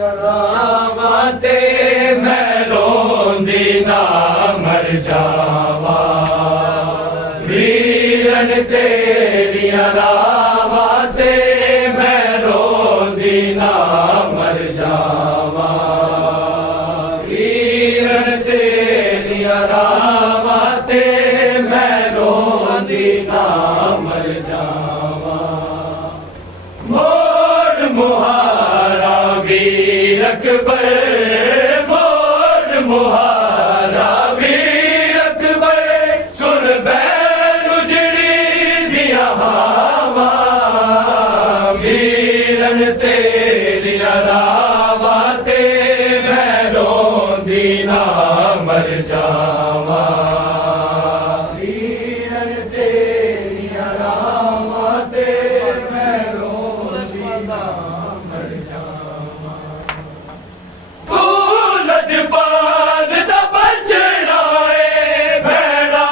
रावते मैं रोंदी ना मर जावा, वीरन तेरिया रावते मैं रोंदी ना मर जावा, वीरन तेरिया रावते मैं रोंदी ना मर जावा। मोड़ मुहारा वीर अकबर, मोड़ मुहारा वीर अकबर, सुन बैन उजड़ी दिया हवा, वीरन तेरिया रावते मैं रोंदी ना मर जावा, वीरन तेरिया रावते मैं रोंदी ना मर जावा। तू लजपाल दा बचड़ा ए भैड़ा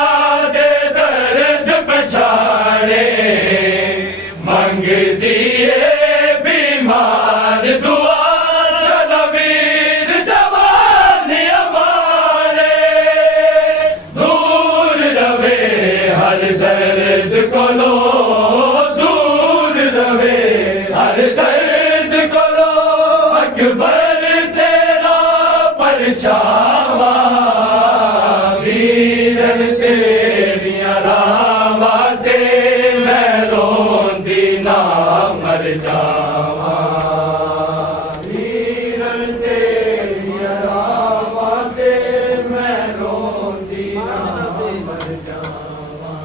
दे दर्द पछाड़े, मंग दिए बीमार दुआ चल वीर जवान हमारे, दूर रवे हर दर्द कोलो, दूर रवे हर दर्द कोलो, अकबर तेरा परछावा, वीरन तेरिया रावते मैं रोंदी ना मर जावा, वीरन तेरिया रावते मैं रोंदी ना मर जावा।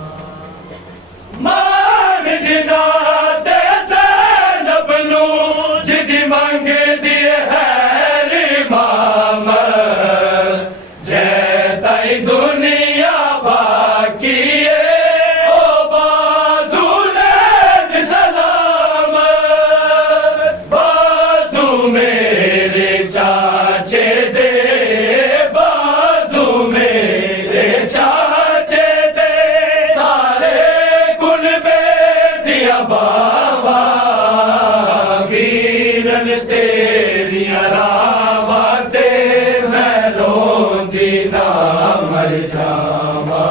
मान जिना ते ज़ैनब नू जिदी मंग दिए हैर इमाम, जै ताई दुनिया बाकी ओ बाजू नैन सलाम, बाजू मेरे चाचे दे, बाजू मेरे चाचे दे, सारे कुल बेदिया बाबा, वीरन तेरिया रावते मैं रोंदी ना मर जावा,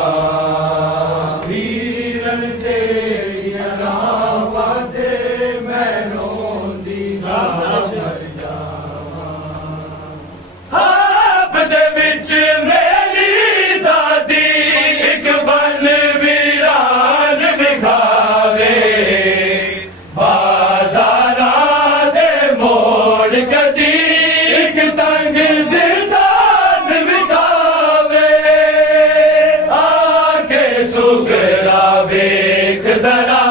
वीरन तेरिया रावते मैं रोंदी ना मर जावा। हाब दे विच मेरी दादी इक बन वीरान विखावे, बाजारा दे मोड़ कदी इक तंग जिंदान विखावे, आके सुगरा वेख जरा,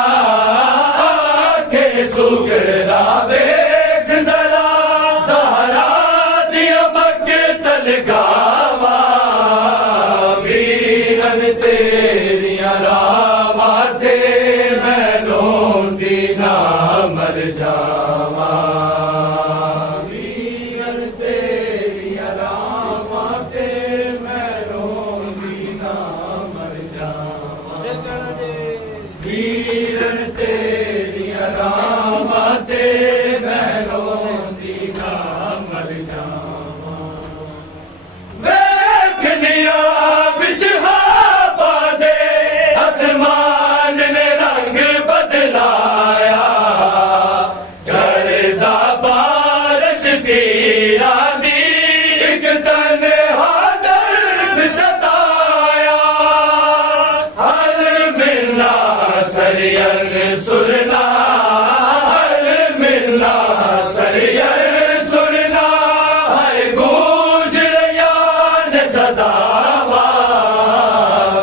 आके सुगरा वेख जरा, सहारा दिया मक्तल गावा, वीरन तेरिया रावते मैं रोंदी ना मर जावा, वीरन तेरिया रावते मैं रोंदी ना मर जावा, वीरन तेरिया रावते मैं रोंदी ना मर जावा। वेखनिया बिच हवा दे आसमान ने रंग बदलाया, झड़दा बारिश की आंधी एक तन्हा दर्द सताया, हल मिलना सरियन सुरना, हल मिलना सरियन सुरना, है गूंज रयान सदावा,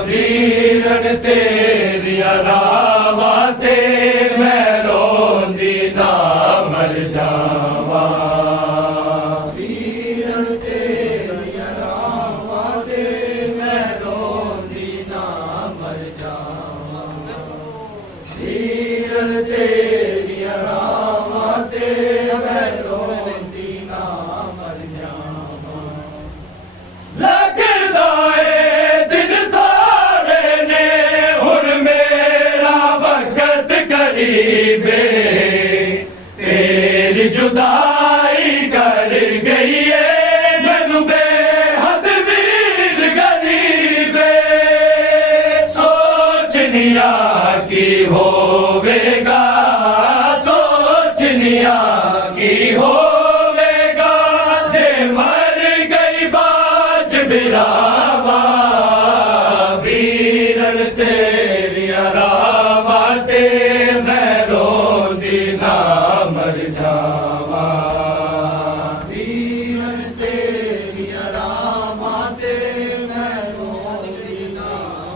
वीरन तेरिया रावते मैं रोंदी ना मर जावा, वीरन तेरिया रावते मैं रोंदी ना मर जावा, वीरन तेरिया रावते मैं रोंदी ना मर जावा। लगदा ए दिन थारे ने हुन मेरा वक्त करीबे, तेरी जुदाई कर ਦੁਨੀਆ ਕੀ ਹੋਵੇਗਾ ਜੇ ਮਰ ਗਈ ਬਾਜ ਬਿਰਾਵਾ ਵੀਰਨ ਤੇਰੀਆਂ ਰਾਵਾਂ ਤੇ ਮੈਂ ਰੋਂਦੀ ਨਾ ਮਰ ਜਾਵਾਂ ਵੀਰਨ ਤੇਰੀਆਂ ਰਾਵਾਂ ਤੇ ਮੈਂ ਰੋਂਦੀ ਨਾ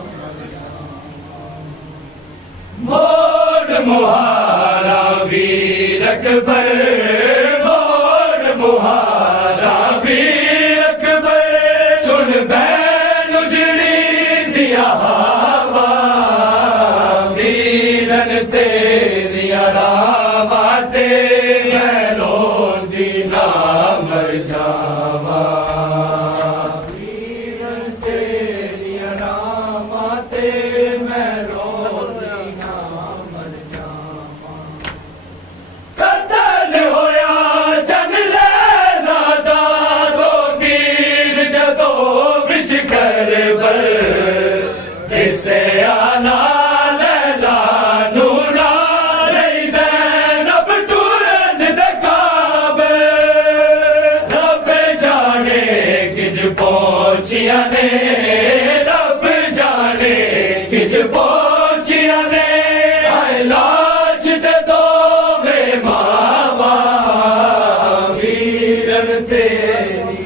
ਮਰ ਜਾਵਾਂ ਮੋੜ ਮੁਹਾਰਾ ਵੀਰ ਅਕਬਰ ਮੋੜ ਮੁਹਾਰਾ ਵੀਰ ਅਕਬਰ ਸੁਣ ਬੈਨ ਉਜੜੀ ਦੀਆਂ ਹਵਾ ਵੀਰਨ ਤੇਰੀਆਂ ਰਾਵਾਂ ਤੇ ਮੈਂ ਰੋਂਦੀ ਨਾ ਮਰ ਜਾਵਾਂ ਵੀਰਨ ਤੇਰੀਆਂ ਰਾਵਾਂ ਤੇ ਮੈਂ ਰੋਂਦੀ ਨਾ ਮਰ ਜਾਵਾਂ ਕਤਲ ਹੋਇਆ ਜੰਗਲੇ ਦਾ ਦੋ ਤੀਰ ਜਦੋਂ ਵਿੱਚ ਕਰਬਲ ਕਿਸੇ ਆਨਾ ਲੈਲਾ ਨੂਰਾ ਨਹੀਂ ਜ਼ੈਨਬ ਟੁਰਨ ਦੇ ਕਾਬੇ ਰੱਬ ਜਾਣੇ ਕਿਜ ਪਹੁੰਚੀਆਂ ਨੇ ਰੱਬ ਜਾਣੇ ਕਿਜ ਪਹੁੰਚੀਆਂ ਨੇ ਆਏ ਲਾਸ਼ ਦੇ ਦੋਵੇਂ ਮਾਵਾਂ ਵੀਰਨ ਤੇਰੀ